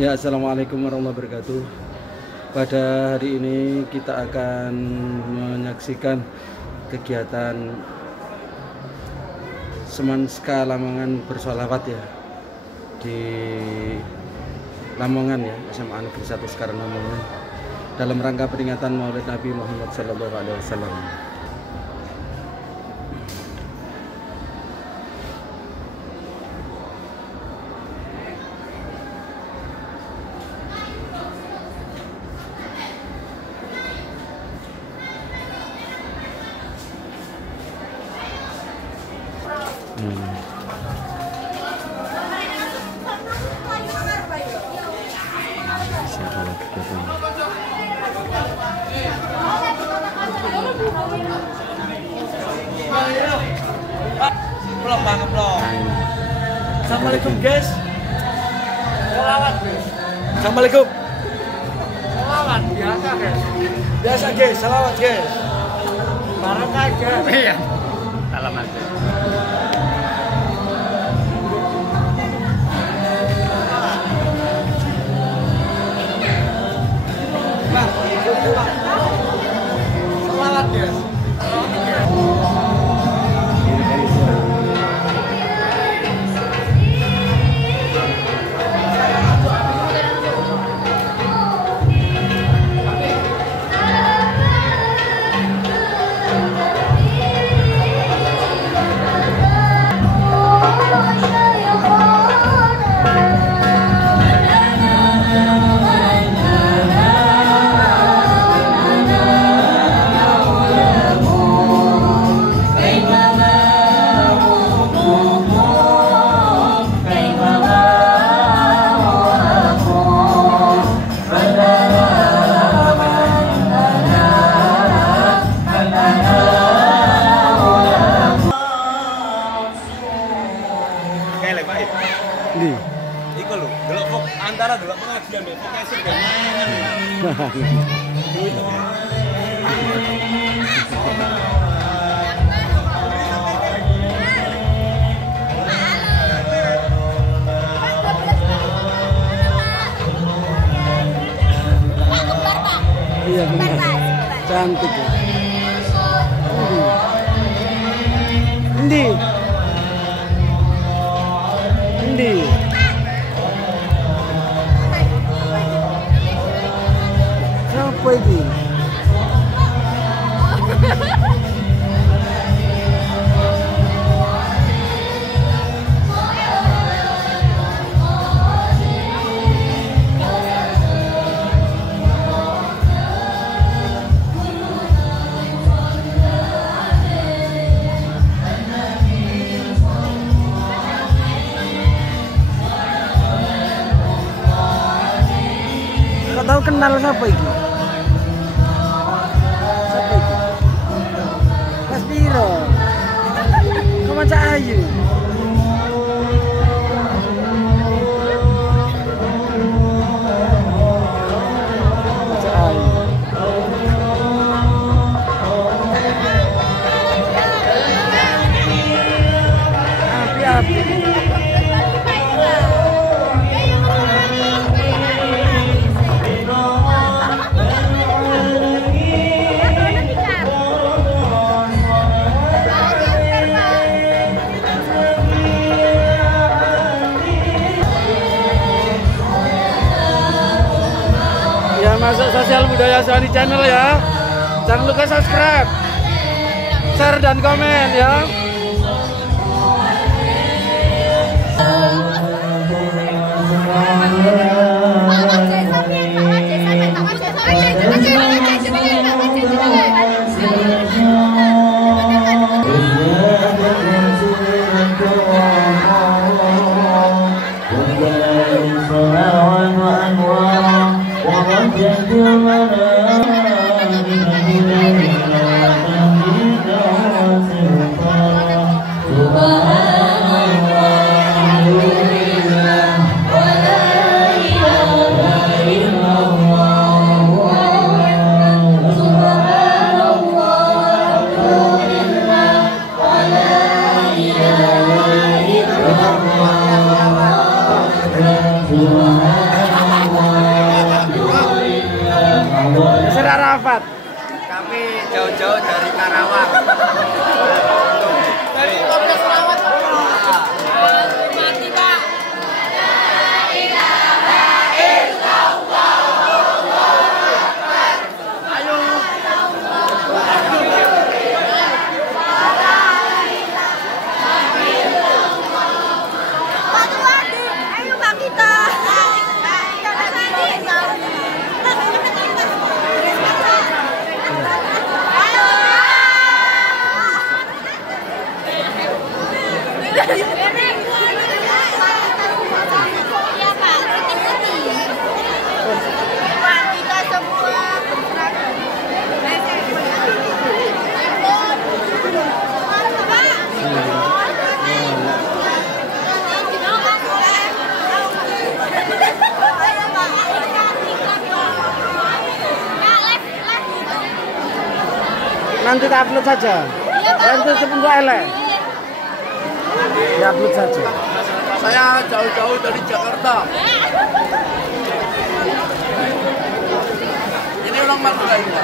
Ya, assalamualaikum warahmatullahi wabarakatuh. Pada hari ini kita akan menyaksikan kegiatan Semanska Lamongan bersolawat ya di Lamongan ya, SMA Negeri 1 sekarang Lamongan, dalam rangka peringatan Maulid Nabi Muhammad SAW. Siapa lagi katanya? Assalamualaikum guys. Selawat guys. Assalamualaikum. Selawat biasa guys. Biasa guys, selawat guys. Bareng aja. Iya. Salam aja. Selawat guys. Ini. Iku lho, delok antara delok pengajian mbek kasir ben mangan. Iya benar. Cantik ya. Endi? Endi? Siapa ini? Kau tahu kenal siapa ini? Siapa ini? Mas Piro. Kau macam Ayu. Macam Ayu. Api-api. Ya, masuk sosial budaya Sani channel ya. Jangan lupa subscribe, share dan komen ya. Jangan Kita semua berseragam. Nanti kita upload saja. Nanti sebentar elek. Di-upload saja. Saya jauh-jauh dari Jakarta. Ini orang Madura ini.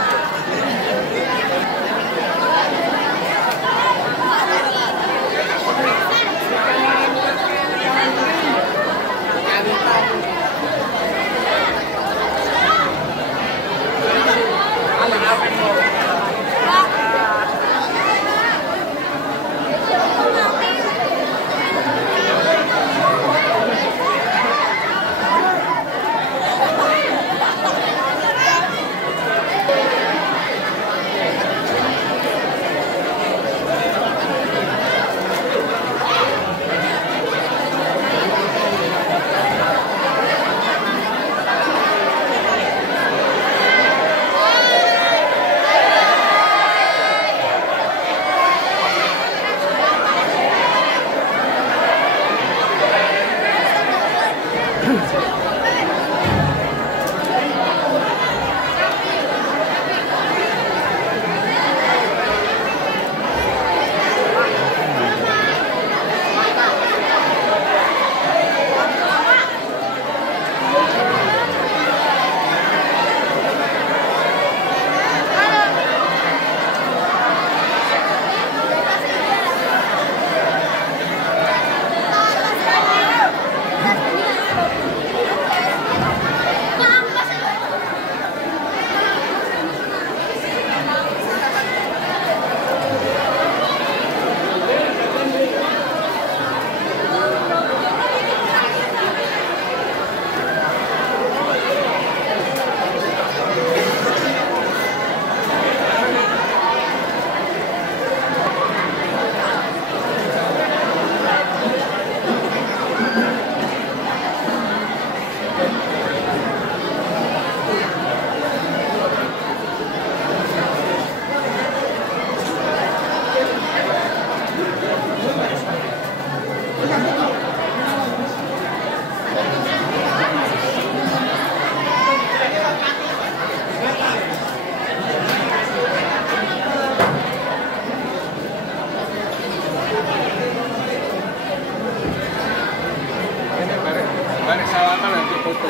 Balik salaman nanti foto.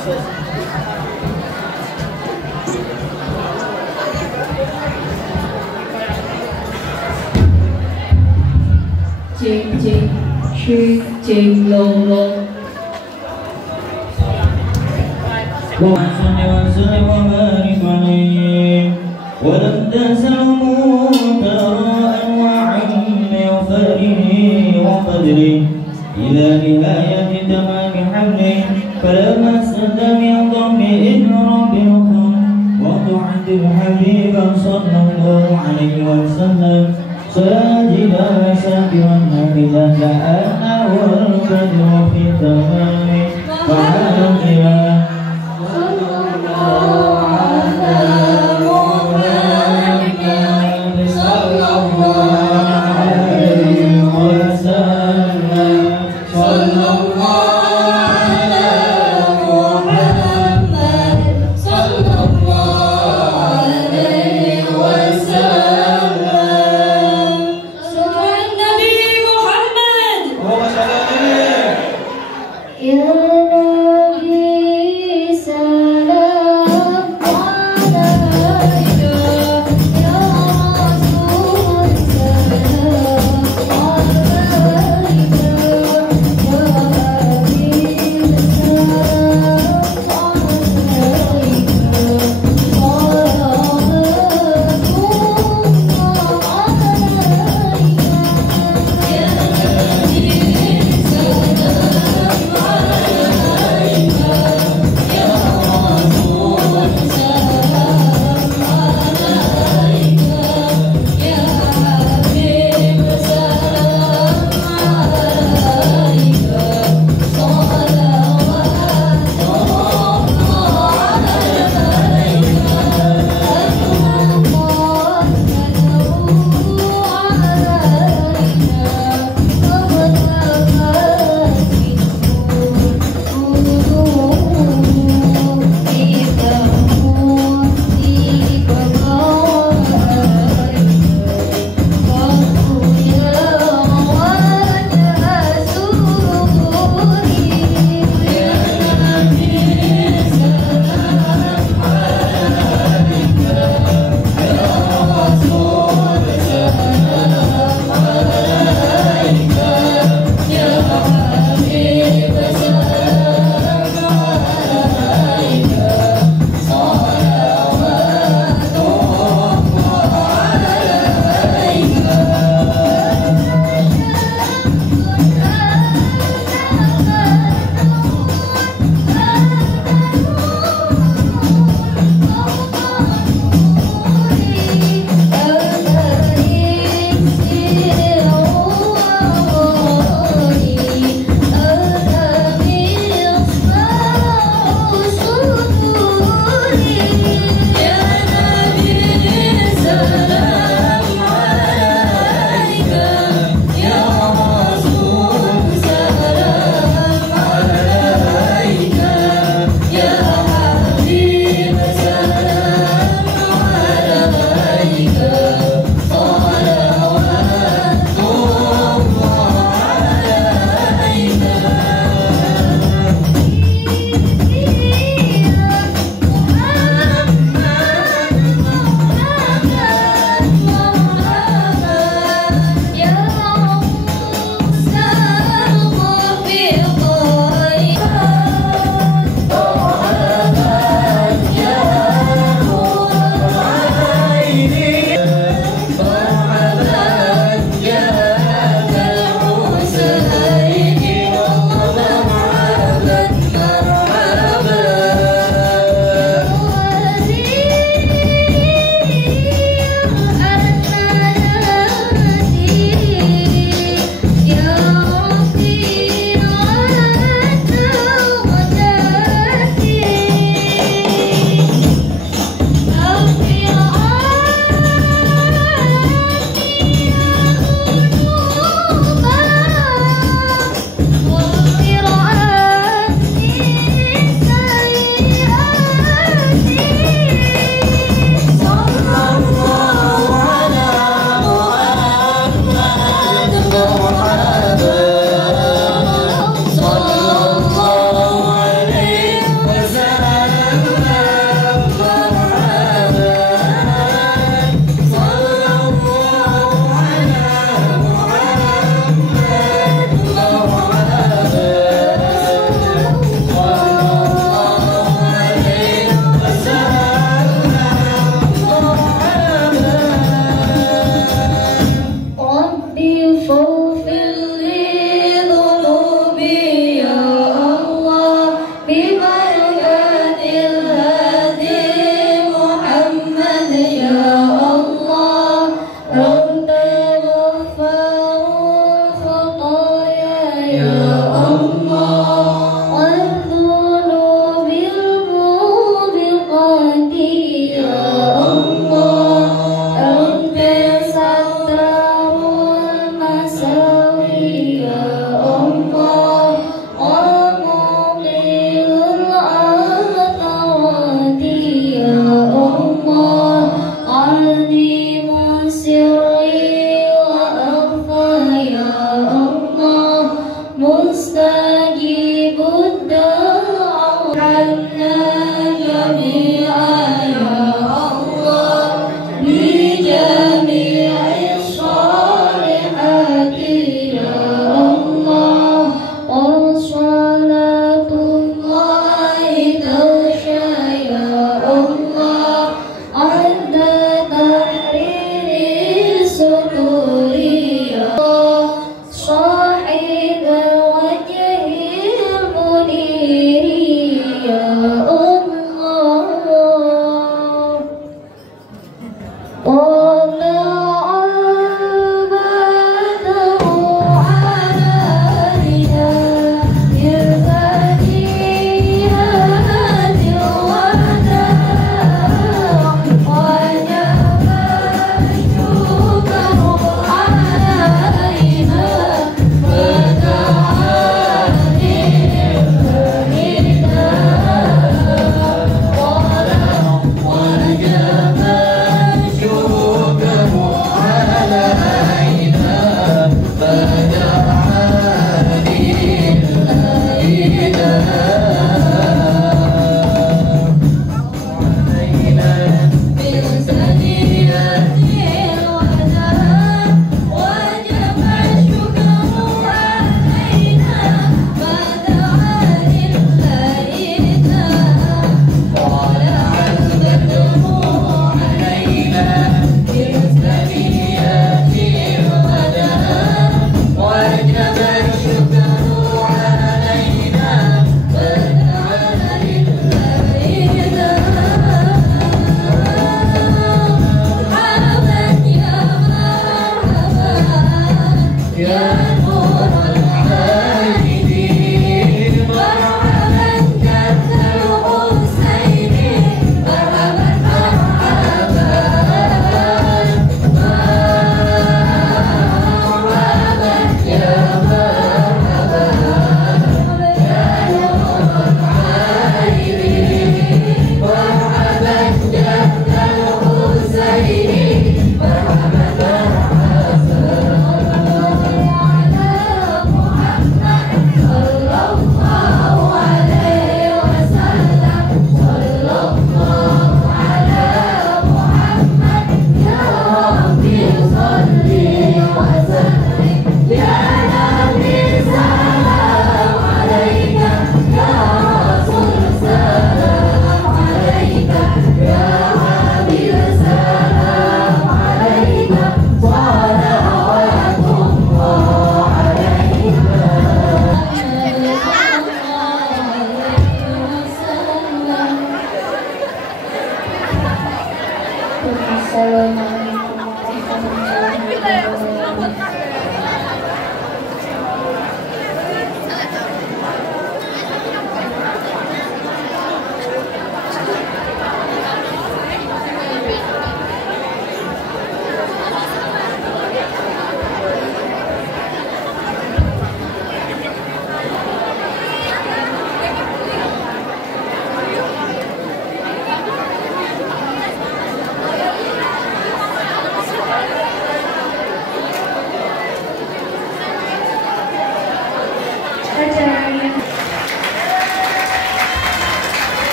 Ching ching, ching ching long long. ولم تزلوا ثراء وعلم وفره وقدره إلى نهاية تمام حمله فلما استدام يضم بإكرام بالخير وتعد الحبيب صلى الله عليه وسلم ساجدا شاكرا حمدا كأنه البدر في تمامه فعلى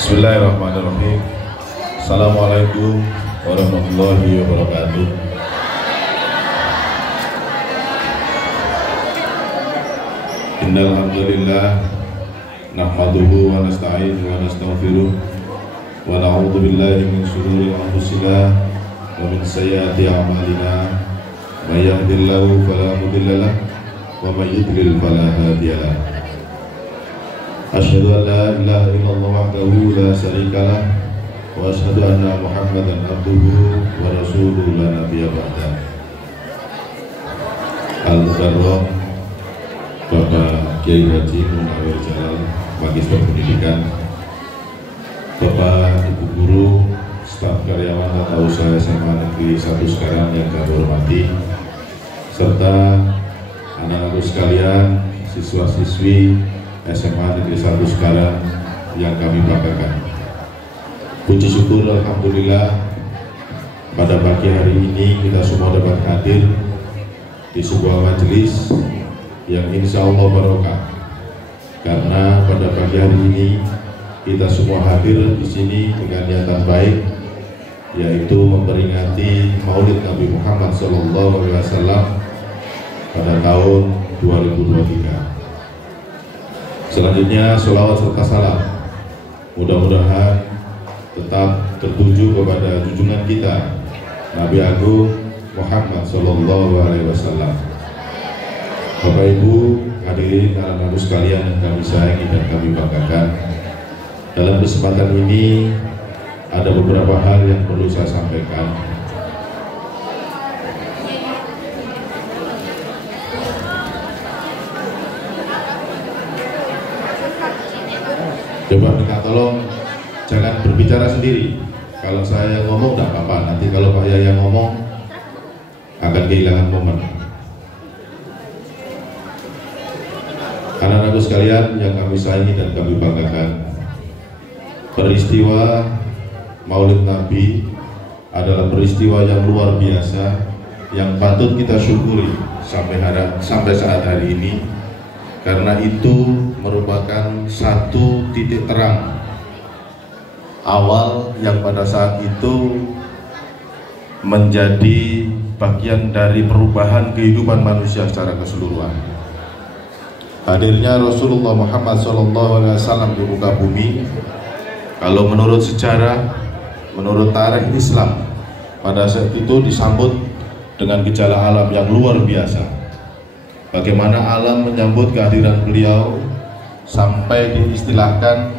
Bismillahirrahmanirrahim. Assalamualaikum warahmatullahi wabarakatuh. Innal hamdalillah nahmaduhu wa nasta'inuhu wa nastaghfiruh wa na'udzu billahi min shururi anfusina wa min sayyiati a'malina. May yahdihillahu fala mudilla lahu wa may yudlil fala hadiya lahu. Asyhadu an la ilaha illallah wahdahu la syarika lah wa asyhadu anna Muhammadan abduhu wa rasuluhu la nabiyya ba'dah. Al-Mukarram Bapak Kiai Haji Munawir Jalal, Magister Pendidikan, Bapak Ibu Guru, staf karyawan tata usaha SMA Negeri 1 sekarang yang kami hormati, serta anak-anakku sekalian, siswa-siswi SMA Negeri 1 sekarang yang kami banggakan. Puji syukur alhamdulillah pada pagi hari ini kita semua dapat hadir di sebuah majelis yang insya Allah barokah, karena pada pagi hari ini kita semua hadir di sini dengan niatan baik, yaitu memperingati Maulid Nabi Muhammad SAW pada tahun 2023. Selanjutnya sholawat serta salam mudah-mudahan tetap tertuju kepada junjungan kita Nabi Agung Muhammad SAW. Bapak Ibu hadirin anak-anakku sekalian yang kami sayangi dan kami banggakan, dalam kesempatan ini ada beberapa hal yang perlu saya sampaikan. Coba minta tolong jangan berbicara sendiri. Kalau saya ngomong tidak apa-apa, nanti kalau Pak Yaya ngomong akan kehilangan momen. Anak-anakku sekalian yang kami sayangi dan kami banggakan, peristiwa Maulid Nabi adalah peristiwa yang luar biasa yang patut kita syukuri sampai saat hari ini, karena itu merupakan satu titik terang awal yang pada saat itu menjadi bagian dari perubahan kehidupan manusia secara keseluruhan. Hadirnya Rasulullah Muhammad SAW di muka bumi, kalau menurut sejarah, menurut tarikh Islam, pada saat itu disambut dengan gejala alam yang luar biasa. Bagaimana alam menyambut kehadiran beliau, sampai diistilahkan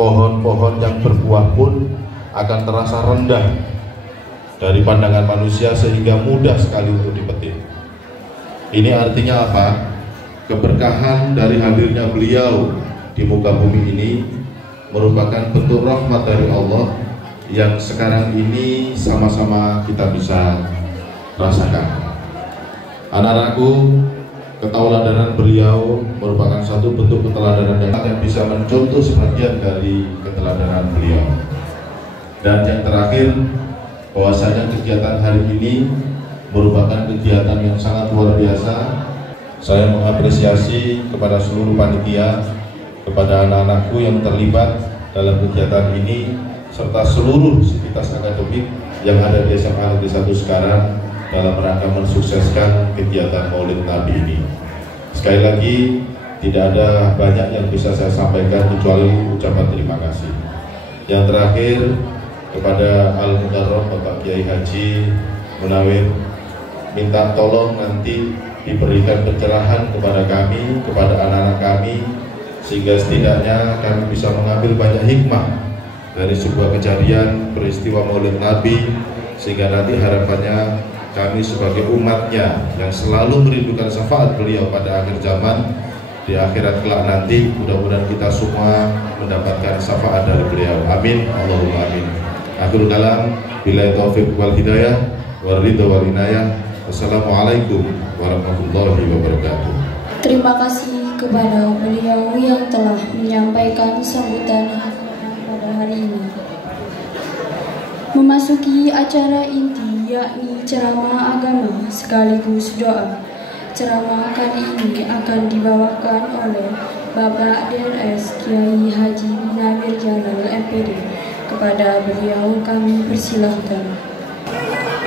pohon-pohon yang berbuah pun akan terasa rendah dari pandangan manusia sehingga mudah sekali untuk dipetik. Ini artinya apa? Keberkahan dari hadirnya beliau di muka bumi ini merupakan bentuk rahmat dari Allah yang sekarang ini sama-sama kita bisa rasakan. Anak-anakku, keteladanan beliau merupakan satu bentuk keteladanan yang bisa mencontoh sebagian dari keteladanan beliau. Dan yang terakhir, bahwasanya kegiatan hari ini merupakan kegiatan yang sangat luar biasa. Saya mengapresiasi kepada seluruh panitia, kepada anak-anakku yang terlibat dalam kegiatan ini, serta seluruh sivitas akademik yang ada di SMA Negeri 1 sekarang dalam rangka mensukseskan kegiatan Maulid Nabi ini. Sekali lagi, tidak ada banyak yang bisa saya sampaikan kecuali ucapan terima kasih. Yang terakhir, kepada Al-Mukarram Bapak Kiai Haji Munawir, minta tolong nanti diberikan pencerahan kepada kami, kepada anak-anak kami, sehingga setidaknya kami bisa mengambil banyak hikmah dari sebuah kejadian peristiwa Maulid Nabi, sehingga nanti harapannya kami sebagai umatnya yang selalu merindukan syafaat beliau pada akhir zaman, di akhirat kelak nanti mudah-mudahan kita semua mendapatkan syafaat dari beliau. Amin, Allahumma amin. Akhirul kalam, billahi taufiq wal hidayah wal ridha wal inayah. Wassalamualaikum warahmatullahi wabarakatuh. Terima kasih kepada beliau yang telah menyampaikan sambutan pada hari ini. Memasuki acara inti, yakni ceramah agama sekaligus doa. Ceramah kali ini akan dibawakan oleh Bapak DRS Kiai Haji Munawir Jalal LPD. Kepada beliau kami persilahkan.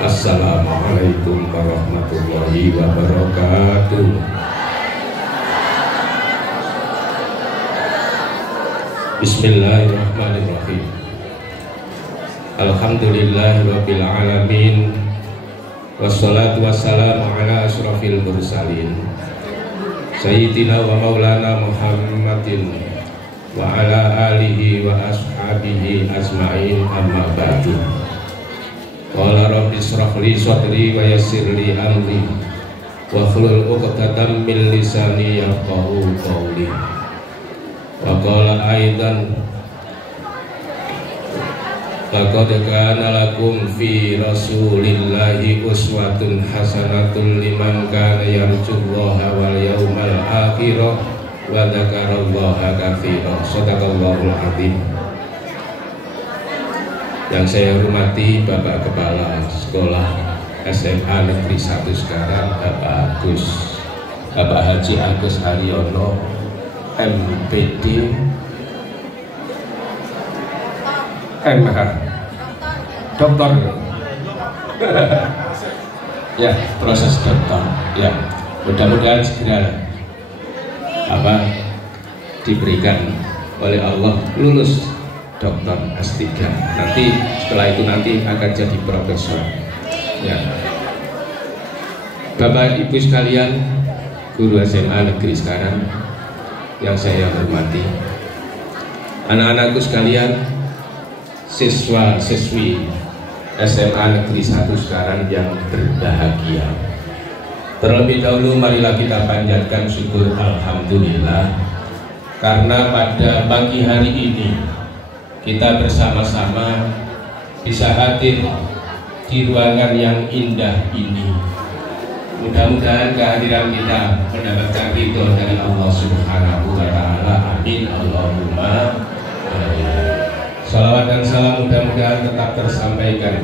Assalamualaikum warahmatullahi wabarakatuh. Bismillahirrahmanirrahim. Alhamdulillahirabbil alamin. Wassalatu wassalamu ala asyrafil mursalin Sayyidina wa maulana Muhammadin wa ala alihi wa ashabihi ajma'in, amma ba'du. Qala rabbi ishrah li sadri wa yassir li amri wa hlul 'uqdatam min lisani yafqahu qawli. Wa qala aidan laqad kana lakum fi rasulillahi uswatun hasanatun liman kana yarjullaha wal yawmal akhir wa dzakarallaha katsiran. Shadaqallahul azim. Yang saya hormati Bapak Kepala Sekolah SMA Negeri 1 sekarang, Bapak Haji Agus Haryono, MPD MH doktor ya, proses doktor ya, mudah-mudahan segera diberikan oleh Allah lulus doktor S3. Nanti setelah itu akan jadi profesor ya. Bapak Ibu sekalian, guru SMA negeri sekarang yang saya hormati, anak-anakku sekalian, siswa-siswi SMA Negeri 1 sekarang yang berbahagia. Terlebih dahulu marilah kita panjatkan syukur alhamdulillah karena pada pagi hari ini kita bersama-sama bisa hadir di ruangan yang indah ini. Mudah-mudahan kehadiran kita mendapatkan ridho dari Allah Subhanahu wa Ta'ala. Amin Allahumma amin. Salawat dan salam mudah-mudahan tetap tersampaikan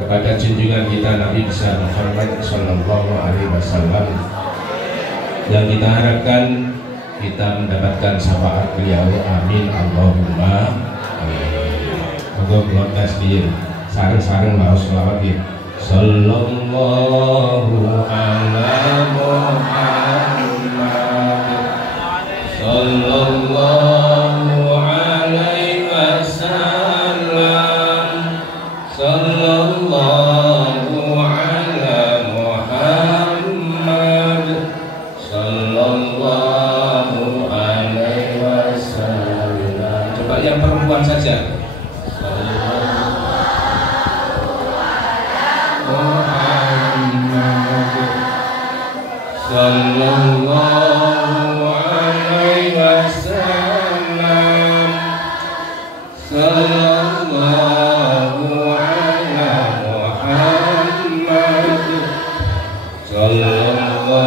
kepada junjungan kita Nabi besar Muhammad Sallallahu Alaihi Wasallam, yang kita harapkan kita mendapatkan syafaat beliau. Amin Allahumma amin. Untuk belum tasbih sareng-sareng mau selawat ya. Sallallahu ala Muhammad sallallahu saja. Sallallahu alaihi wasallam. Sallallahu ala Muhammad. Sallallahu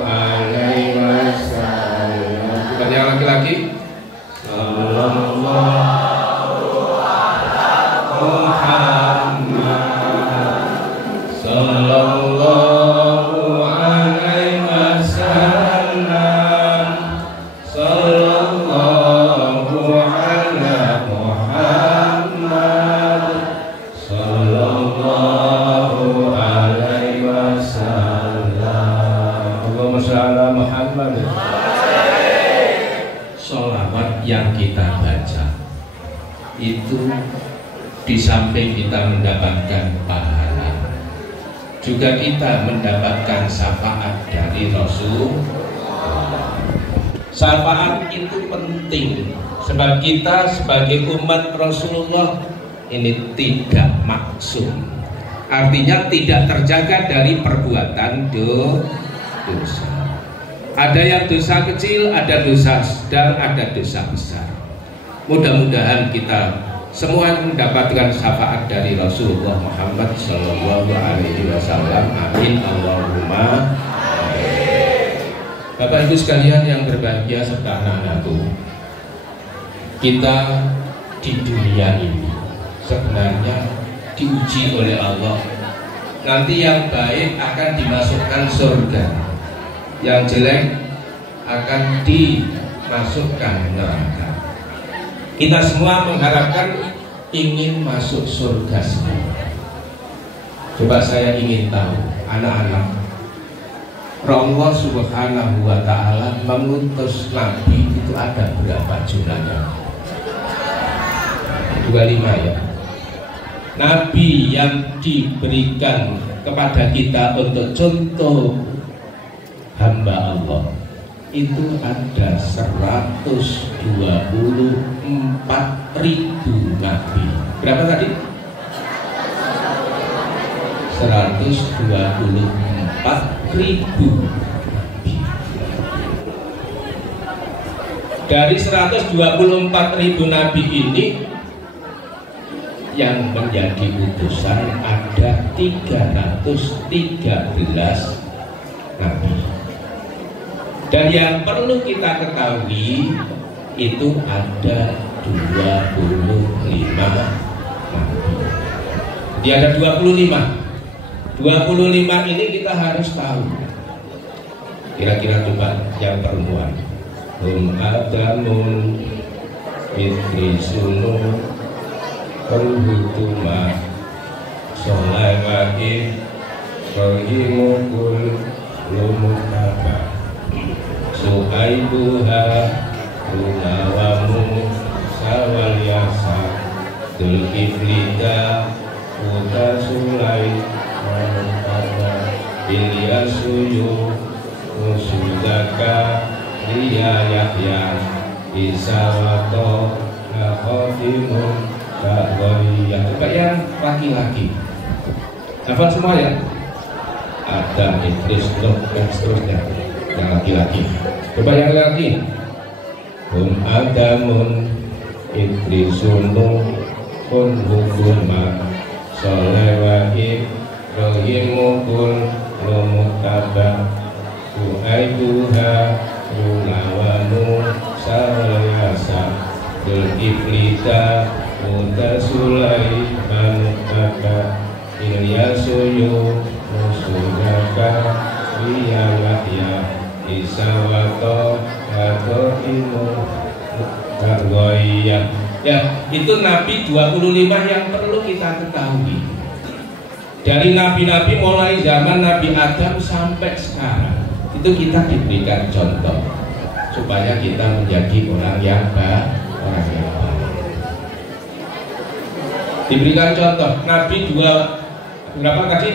alaihi wasallam. Bukan yang laki-laki. Yang kita baca itu di samping kita mendapatkan pahala, juga kita mendapatkan syafaat dari Rasul. Syafaat itu penting sebab kita sebagai umat Rasulullah ini tidak maksum, artinya tidak terjaga dari perbuatan dosa. Ada yang dosa kecil, ada dosa sedang, ada dosa besar. Mudah-mudahan kita semua mendapatkan syafaat dari Rasulullah Muhammad Sallallahu Alaihi Wasallam. Amin Allahumma amin. Bapak Ibu sekalian yang berbahagia serta anak-anakku, kita di dunia ini sebenarnya diuji oleh Allah. Nanti yang baik akan dimasukkan surga, yang jelek akan dimasukkan neraka. Kita semua mengharapkan ingin masuk surga semua. Coba saya ingin tahu, anak-anak, Allah Subhanahu wa Ta'ala mengutus Nabi itu ada berapa jumlahnya? 25 ya. Nabi yang diberikan kepada kita untuk contoh hamba Allah itu ada 124.000 nabi. Berapa tadi? 124.000 nabi. Dari 124.000 nabi ini yang menjadi utusan ada 313 nabi. Dan yang perlu kita ketahui itu ada 25 nabi. Jadi ada 25 ini kita harus tahu. Kira-kira coba yang perempuan, Adamun Fitri Sunu Al-Hutuma Sholaiwati Rohimukul Lumutaba Su'aibuha Runawamu Sawalyasa Dulkiflida Utasulai Manukaba Ilyasuyu Musudaka Liya Yahya Isawato Nakhotimun Ba'waliyah. Coba yang laki-laki hafal semua ya. Ada Idris, Nuh, dan seterusnya. Yang laki-laki. Coba yang laki. Adamun Idrisun Kun Hukuma Solewahi Rohimukul Lumutaba Su'aibuha Runawanu Salayasa Dulkiflita Mutasulai Manukaka Ilyasuyu Musudaka Wiyalahya Isawato Atau Imu Kargoyah. Ya, itu Nabi 25 yang perlu kita ketahui. Dari nabi-nabi mulai zaman Nabi Adam sampai sekarang, itu kita diberikan contoh supaya kita menjadi orang yang baik. Diberikan contoh Nabi berapa tadi?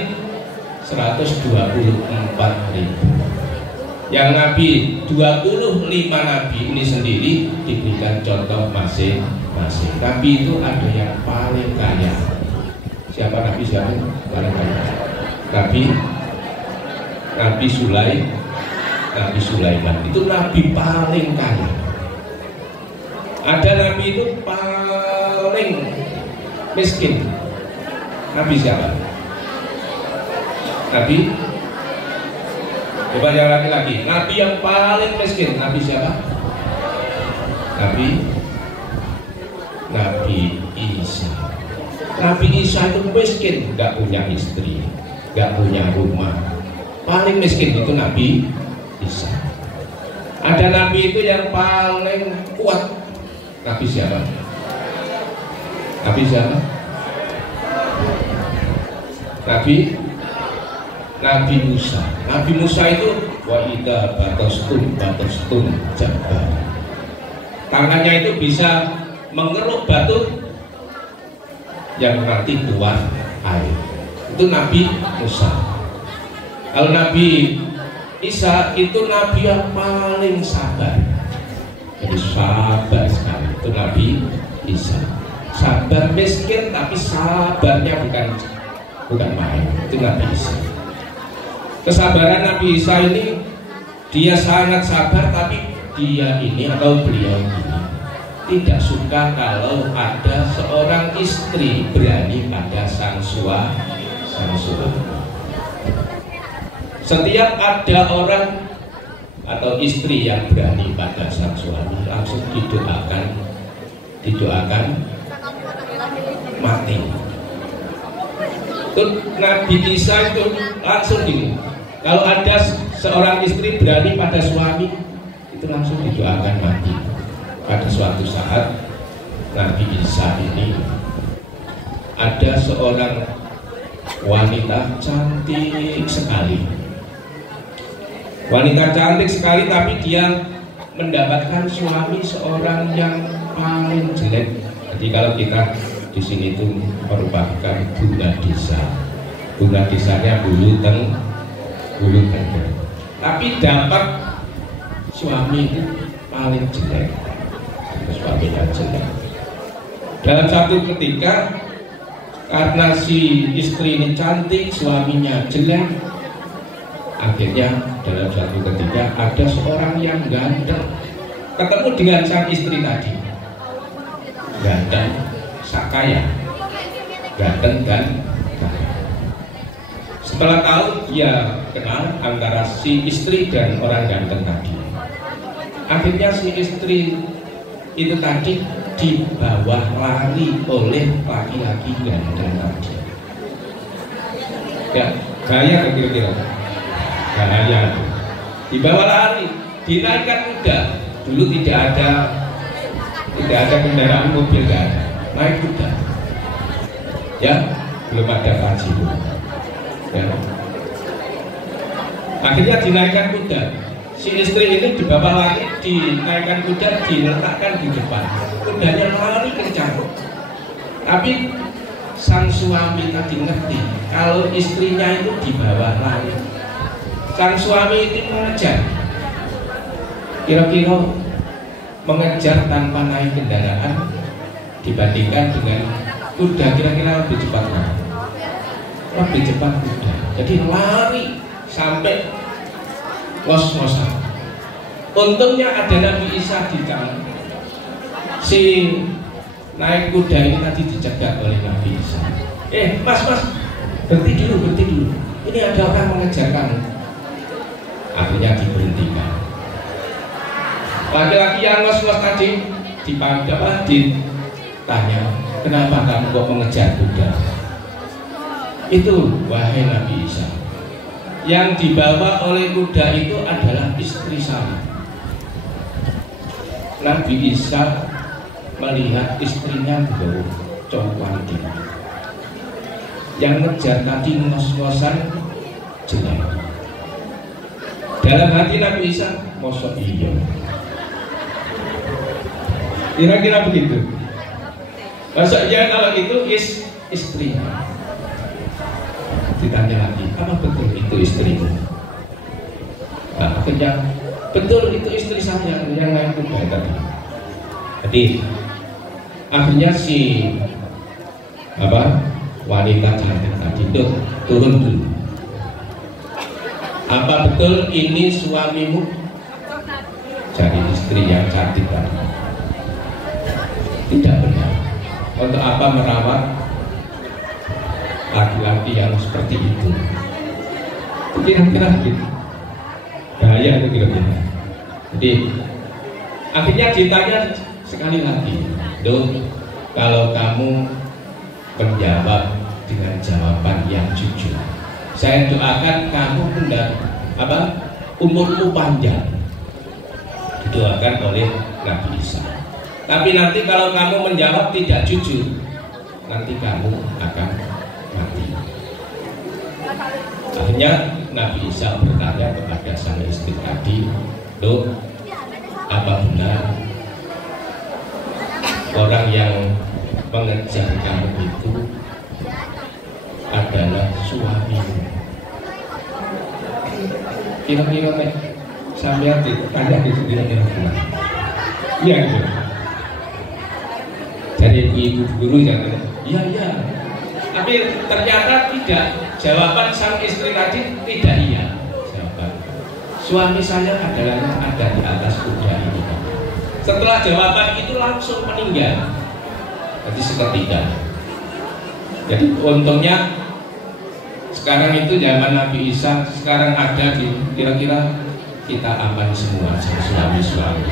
124.000. Yang Nabi 25 Nabi ini sendiri diberikan contoh masing-masing. Nabi itu ada yang paling kaya. Siapa Nabi siapa? Paling kaya. Nabi Sulaiman itu Nabi paling kaya. Ada Nabi itu paling miskin. Nabi siapa? Nabi, coba yang laki-laki. Nabi yang paling miskin. Nabi siapa? Nabi Isa. Nabi Isa itu miskin, nggak punya istri, nggak punya rumah. Paling miskin itu Nabi Isa. Ada Nabi itu yang paling kuat. Nabi siapa? Nabi siapa? Nabi Musa. Nabi Musa itu wa idza batastum jabbar. Tangannya itu bisa mengeruk batu yang nanti keluar air. Itu Nabi Musa. Kalau Nabi Isa itu Nabi yang paling sabar. Jadi sabar sekali. Itu Nabi Isa. Sabar miskin tapi sabarnya bukan main. Itu Nabi Isa. Kesabaran Nabi Isa ini, dia sangat sabar, tapi dia ini atau beliau ini tidak suka kalau ada seorang istri berani pada sang suami. Setiap ada orang atau istri yang berani pada sang suami, langsung didoakan mati. Tuh, Nabi Isa itu langsung gini. Kalau ada seorang istri berani pada suami, itu langsung didoakan mati. Pada suatu saat Nabi Isa ini ada seorang wanita cantik sekali. Wanita cantik sekali, tapi dia mendapatkan suami seorang yang paling jelek. Jadi kalau kita di sini itu merupakan bunga desa. Bunga desanya bulu tengger. Tapi dapat suami itu paling jelek. Suaminya jelek. Dalam satu ketika, karena si istri ini cantik, suaminya jelek, akhirnya dalam satu ketika ada seorang yang ganteng ketemu dengan sang istri tadi. Ganteng, sakaya, ganteng dan kaya. Setelah tahu, dia kenal antara si istri dan orang ganteng tadi. Akhirnya si istri itu tadi dibawa lari oleh laki-laki ganteng tadi. Ya, gaya kira-kira. Gaya. Dibawa lari, dinaikkan kuda. Dulu tidak ada kendaraan mobil, nggak ada. Naik kuda. Ya, belum ada taksi. Ya. Akhirnya dinaikkan kuda. Si istri ini dibawa lari, dinaikkan kuda, diletakkan di depan. Kudanya lari kencang. Tapi sang suami tadi ngerti kalau istrinya itu dibawa lari. Sang suami itu mengejar. Kira-kira mengejar tanpa naik kendaraan dibandingkan dengan kuda, kira-kira lebih cepat mana? Lebih cepat kuda. Jadi lari sampai ngos-ngosan. Untungnya ada Nabi Isa di tangan. Si naik kuda ini tadi dicegat oleh Nabi Isa. Mas, berhenti dulu. Ini ada orang mengejar kamu. Akhirnya diberhentikan. Laki-laki yang ngos-ngos tadi ditanya, kenapa kamu kok mengejar kuda? Itu, wahai Nabi Isa, yang dibawa oleh kuda itu adalah istri saya. Nabi Isa melihat istrinya begitu cantik. Yang ngejar tadi ngos-ngosan jelek. Dalam hati Nabi Isa, mosok iya. Kira-kira begitu. Masa iya kalau itu istrinya. Ditanya lagi, apa betul itu istrimu? Nah, akhirnya betul itu istri saya yang naik kuda tadi. Jadi akhirnya si wanita cantik tadi itu turun dulu. Apa betul ini suamimu? Jadi istri yang cantik tadi. Tidak benar. Untuk apa merawat laki-laki yang seperti itu? Kira-kira gitu. Bahaya itu kira-kira. Jadi akhirnya ditanya sekali lagi, kalau kamu menjawab dengan jawaban yang jujur, saya doakan kamu umurmu panjang. Didoakan oleh Nabi Isa. Tapi nanti kalau kamu menjawab tidak jujur, nanti kamu akan mati. Akhirnya Nabi Isa bertanya kepada sang istri tadi, apa benar orang yang mengejar kamu itu adalah suamimu? Kira-kira sampai tanya gitu, kira-kira benar? Iya gitu. Jadi ibu guru yang iya. Tapi ternyata tidak. Jawaban sang istri tadi tidak iya. Jawaban suami saya adalah yang ada di atas kuda ini. Setelah jawaban itu langsung meninggal. Jadi seketika. Jadi untungnya sekarang itu zaman Nabi Isa, sekarang ada di kira-kira kita aman semua suami-suami.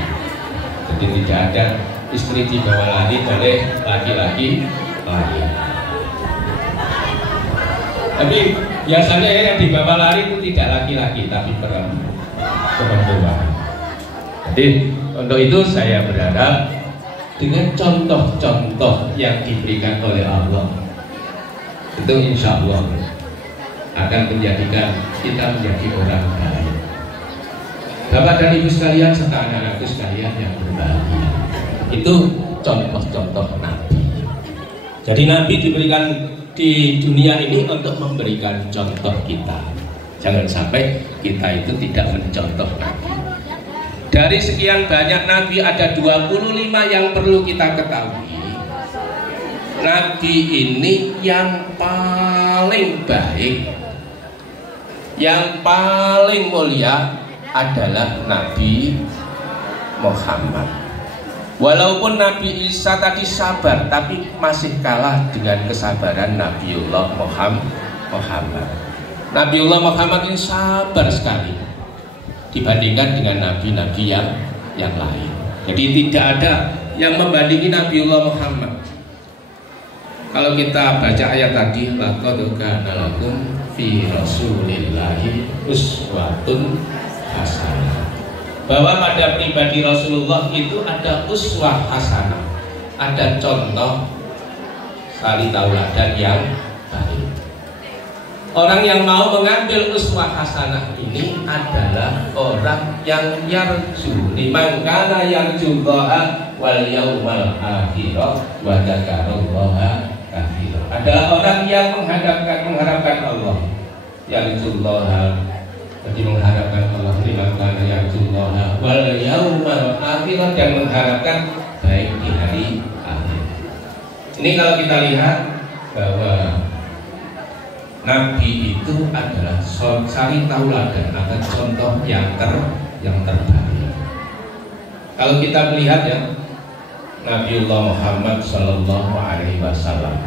Jadi tidak ada istri dibawa lari oleh laki-laki lain. Tapi biasanya yang dibawa lari itu tidak laki-laki tapi perempuan. Jadi untuk itu saya berharap dengan contoh-contoh yang diberikan oleh Allah, itu insya Allah akan menjadikan kita menjadi orang baik. Bapak dan Ibu sekalian serta anak-anakku sekalian yang berbahagia, itu contoh-contoh Nabi. Jadi Nabi diberikan di dunia ini untuk memberikan contoh kita. Jangan sampai kita itu tidak mencontoh Nabi. Dari sekian banyak Nabi ada 25 yang perlu kita ketahui. Nabi ini yang paling baik, yang paling mulia adalah Nabi Muhammad. Walaupun Nabi Isa tadi sabar, tapi masih kalah dengan kesabaran Nabiullah Muhammad. Nabiullah Muhammad ini sabar sekali dibandingkan dengan nabi-nabi yang lain. Jadi tidak ada yang membandingi Nabiullah Muhammad. Kalau kita baca ayat tadi, laqad kana lakum fi rasulillahi uswatun hasanah, bahwa pada pribadi Rasulullah itu ada uswah hasanah, ada contoh suri tauladan yang baik. Orang yang mau mengambil uswah hasanah ini adalah orang yang yarju, liman kana yarjullaha wal yaumal akhirah wa dzakarallaha katsira. Adalah orang yang mengharapkan Allah, yarjullaha, jadi mengharapkan Allah, liman kana yarjullaha wal yaumal akhirah, dan mengharapkan baik di hari akhir. Ini kalau kita lihat bahwa Nabi itu adalah suri tauladan atau contoh yang terbaik. Kalau kita melihat ya, Nabiullah Muhammad Sallallahu Alaihi Wasallam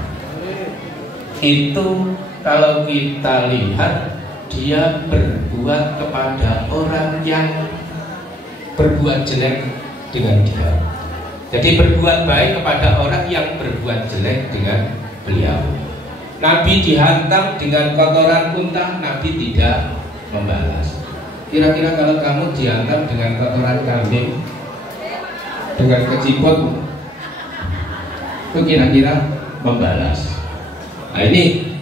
itu, kalau kita lihat, dia berbuat kepada orang yang berbuat jelek dengan dia. Jadi berbuat baik kepada orang yang berbuat jelek dengan beliau. Nabi dihantam dengan kotoran unta, Nabi tidak membalas. Kira-kira kalau kamu dihantam dengan kotoran kambing, dengan keciput, itu kira-kira membalas. Nah ini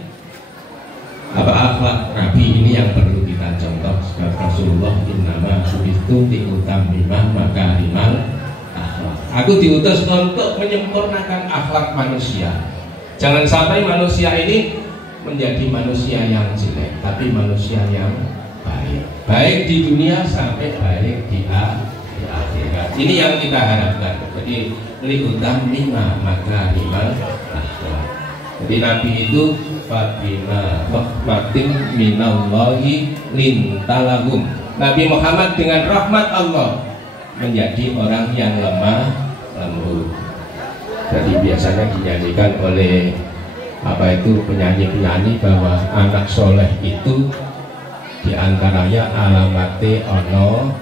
apa akhlak Nabi ini yang perlu kita contoh. Sebab Rasulullah innama bu'itsu liutammima makarimal akhlak. Aku diutus untuk menyempurnakan akhlak manusia. Jangan sampai manusia ini menjadi manusia yang jelek, tapi manusia yang baik. Baik di dunia sampai baik di akhirat. Ini yang kita harapkan. Jadi liutammima makarimal akhlak. Jadi Nabi itu fabima rahmatin minallahi lintalahum. Nabi Muhammad dengan rahmat Allah menjadi orang yang lemah lembut. Jadi biasanya dinyanyikan oleh penyanyi-penyanyi bahwa anak soleh itu diantaranya alamate ono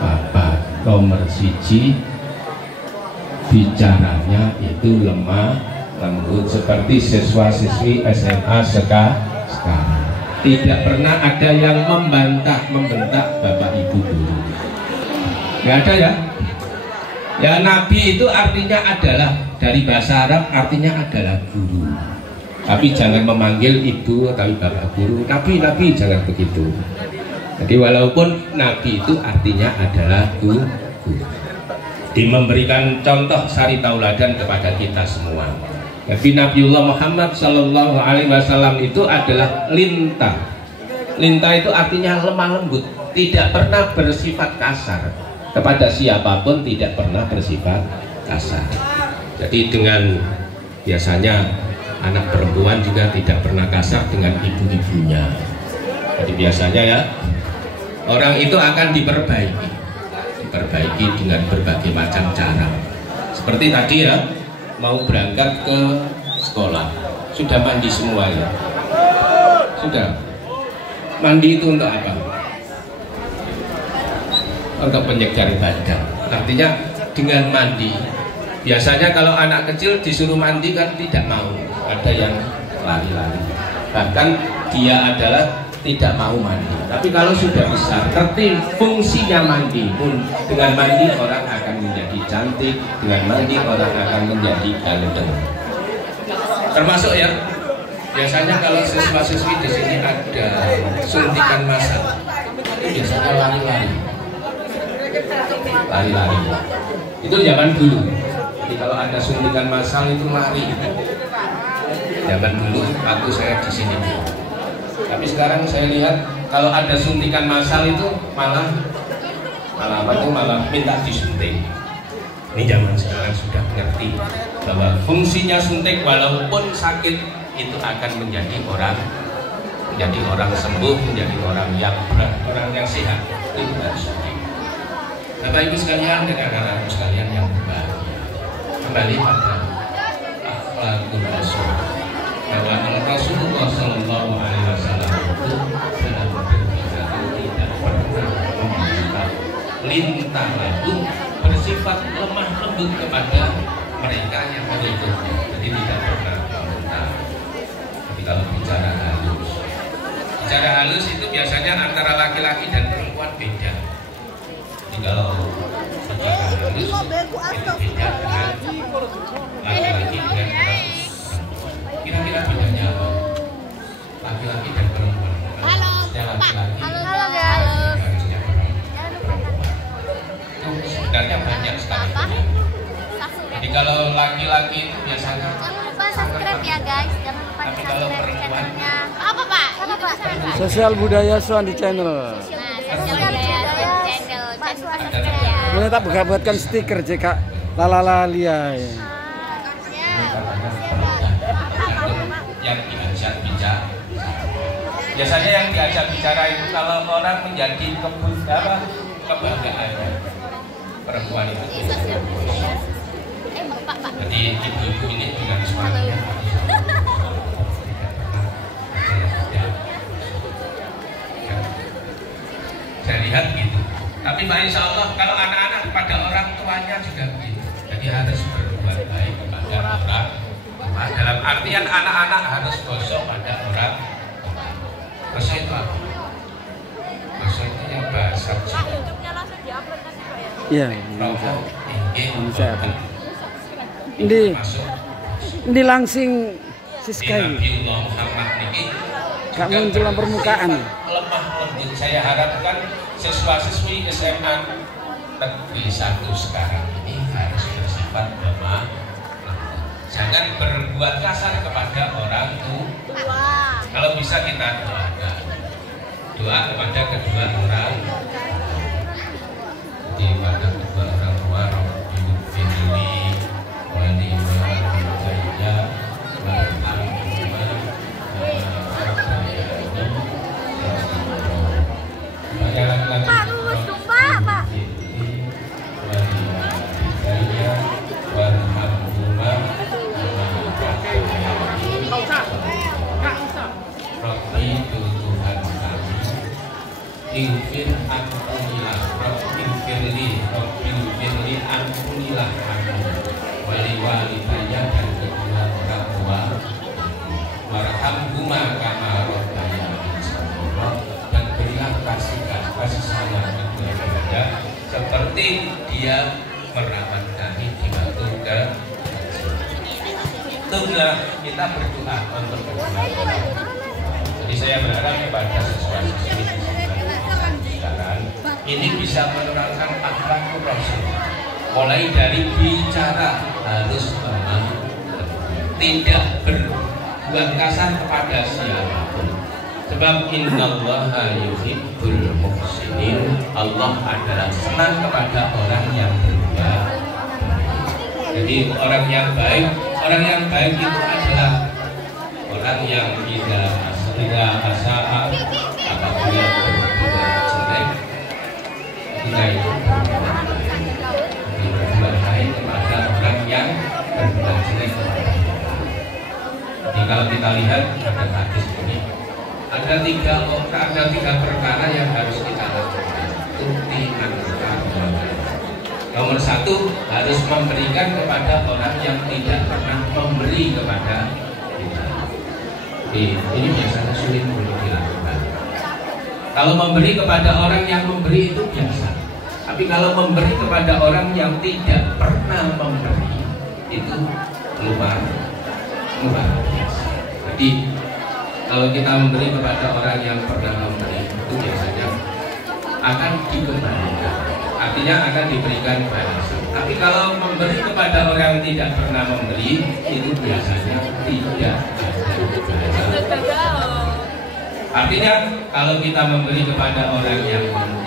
bapak nomor siji, bicaranya itu lemah lembut seperti siswa-siswi SMA sekarang. Tidak pernah ada yang membentak bapak ibu guru. Nggak ada ya. Ya, Nabi itu artinya adalah, dari bahasa Arab artinya adalah guru. Tapi jangan memanggil ibu tapi bapak guru. Nabi jangan begitu. Jadi walaupun Nabi itu artinya adalah guru, memberikan contoh suri tauladan kepada kita semua. Jadi Nabiullah Muhammad Sallallahu Alaihi Wasallam itu adalah lintah. Lintah itu artinya lemah lembut, tidak pernah bersifat kasar. Kepada siapapun tidak pernah bersifat kasar. Jadi dengan biasanya anak perempuan juga tidak pernah kasar dengan ibu-ibunya. Jadi biasanya ya, orang itu akan diperbaiki dengan berbagai macam cara. Seperti tadi ya, mau berangkat ke sekolah, sudah mandi semua ya? Sudah. Mandi itu untuk apa? Untuk penyegar badan. Artinya dengan mandi, biasanya kalau anak kecil disuruh mandi kan tidak mau, ada yang lari-lari. Bahkan dia adalah tidak mau mandi. Tapi kalau sudah besar, ngerti fungsinya mandi pun, dengan mandi orang akan menjadi cantik, dengan mandi orang akan menjadi ganteng. Termasuk ya, biasanya kalau siswa-siswi di sini ada suntikan massal, itu biasanya lari-lari. Itu zaman dulu. Jadi kalau ada suntikan massal itu lari. Zaman dulu waktu saya di sini. Tapi sekarang saya lihat kalau ada suntikan massal itu malah minta disuntik. Ini zaman sekarang sudah mengerti bahwa fungsinya suntik walaupun sakit itu akan menjadi orang sembuh, menjadi orang yang sehat. Itu harus suntik. Bapak Ibu sekalian dan anak-anakku sekalian yang berbahagia, kembali pada akhlakul rasul, bahwa Rasulullah Shallallahu Alaihi Wasallam itu dalam berbicara tidak pernah meminta lintah lalu bersifat lemah lembut kepada mereka yang mengikutnya. Jadi tidak pernah meminta. Tapi kalau bicara halus itu biasanya antara laki-laki dan perempuan beda. Jadi kalau bicara halus itu beda dengan laki-laki dengan perempuan. Kira-kira bedanya apa? Laki-laki dan perempuan. Harusnya laki-laki, harusnya perempuan. Itu sebenarnya banyak sekali. Jadi kalau laki-laki itu biasanya jangan lupa subscribe ya guys, jangan lupa tapi kalau perempuan apa Pak? Sosial Budaya Suandi Channel. Sosial Budaya Channel. Boleh tak buatkan stiker JK Lalalalia. Yang diajak bicara. Biasanya yang diajak bicara itu kalau orang menjadi kebanggaan perempuan itu. Jadi ibu-ibu ini dengan suaminya saya lihat gitu. Tapi insya Allah kalau anak-anak kepada orang tuanya juga begitu. Jadi harus berbuat baik kepada orang. Dalam artian anak-anak harus bosok pada orang. Bosok itu apa? Bosok itu yang bahasa Jawa. Iya, Indonesia. Ini langsing Siskai. Gak muncul permukaan. Lemah lembut. Saya harapkan siswa-siswi SMA Negeri 1 sekarang ini harus bersifat lemah. Jangan berbuat kasar kepada orang tua. Kalau bisa kita doa kepada kedua orang. Di pada kedua orang tua, Robbi wali wajahnya, Infir ampunilah, Robbi ampunilah aku, wali saya dan kedua orang tua, warhamhuma kama rabbayani shaghira, dan berilah kasih sayang kedua kepada seperti dia merawat kami di waktu itulah kita berdoa untuk kedua orang. Jadi saya berharap kepada siswa-siswi sekarang ini bisa menerangkan akhlakul Rasul, mulai dari bicara harus lemah, tidak berbuat kasar kepada siapapun. Sebab innallaha yuhibbul muhsinin, Allah adalah senang kepada orang yang berbuat. Jadi orang yang baik itu adalah orang yang tidak asaha apabila berbuat jelek, tidak itu berbuat baik kepada orang yang berbuat jelek. Jadi kalau kita lihat pada hadis ini ada tiga perkara yang harus kita lakukan. Nomor satu, harus memberikan kepada orang yang tidak pernah memberi kepada kita. Ini biasanya sulit untuk dilakukan. Kalau memberi kepada orang yang memberi itu biasa. Tapi kalau memberi kepada orang yang tidak pernah memberi itu luar biasa. Jadi kalau kita memberi kepada orang yang pernah memberi itu biasanya akan dikembalikan, artinya akan diberikan balasan. Tapi kalau memberi kepada orang yang tidak pernah memberi itu biasanya tidak ada balasan. Artinya kalau kita memberi kepada orang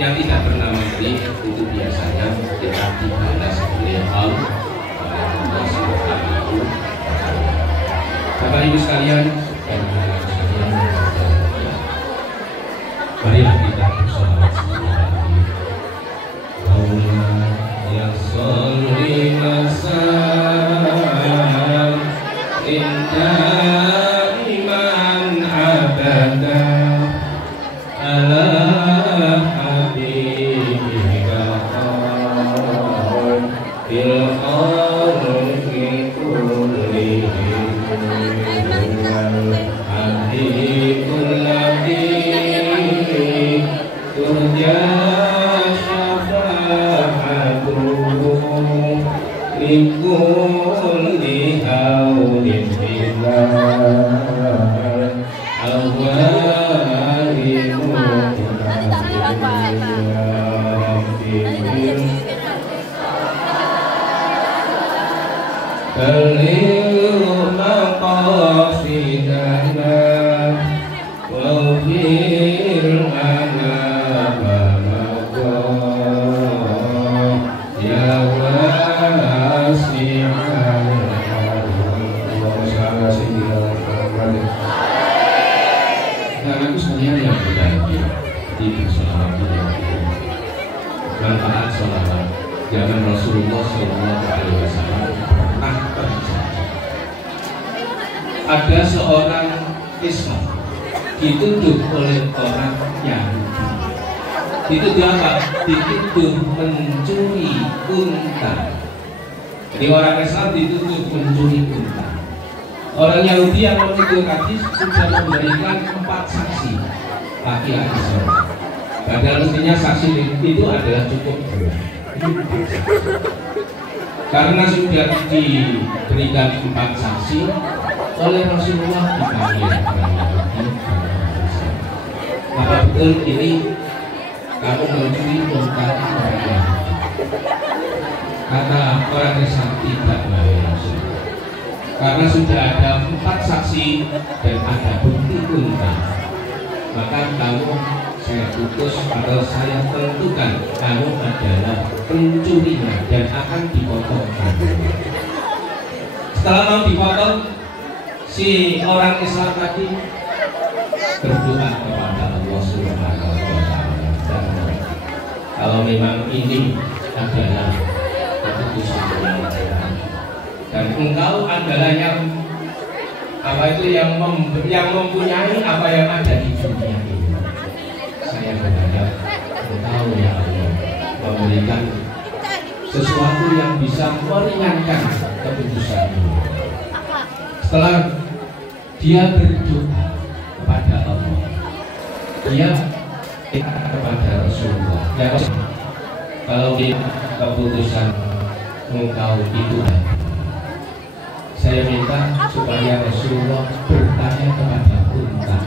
yang tidak pernah memberi itu biasanya kita dibalas oleh Allah Subhanahu wa Ta'ala. Bapak Ibu sekalian, marilah kita bersolawat yang sholli masal indah iman abada ala habibika bil khalqi kullihim habibul ladzi turja syafa'atuhu likulli haulin billah awalimu Balil maqasidana wafir lana balaghah ya wasi'al Karena sekalian yang berbahagia di bersolawat manfaat solawat zaman Rasulullah SAW pernah terjadi. Ada seorang Islam dituduh oleh orang Yahudi. Dituduh apa? Dituduh mencuri unta. Jadi orang Islam dituduh mencuri unta. Orang Yahudi yang menuduh tadi sudah memberikan 4 saksi laki-laki semua. Padahal mestinya saksi itu adalah cukup 2. Karena sudah diberikan 4 saksi oleh Rasulullah dipanggil orang Yahudi. Apa betul ini kamu mencuri unta orang Yahudi? Kata orang Islam tidak, wahai Rasul. Karena sudah ada 4 saksi dan ada bukti unta, maka kamu saya putus atau saya tentukan kamu adalah pencurinya dan akan dipotongkan. Setelah mau dipotong, si orang Islam tadi berdoa kepada Allah Subhanahu wa Ta'ala. Kalau memang ini adalah keputusan yang benar dan engkau adalah yang mempunyai apa yang ada di dunia ini, saya berharap engkau ya Allah memberikan sesuatu yang bisa meringankan keputusan ini. Setelah dia berdoa kepada Allah, dia kepada Rasulullah, ya Rasul, kalau keputusan engkau itu saya minta supaya Rasulullah bertanya kepada unta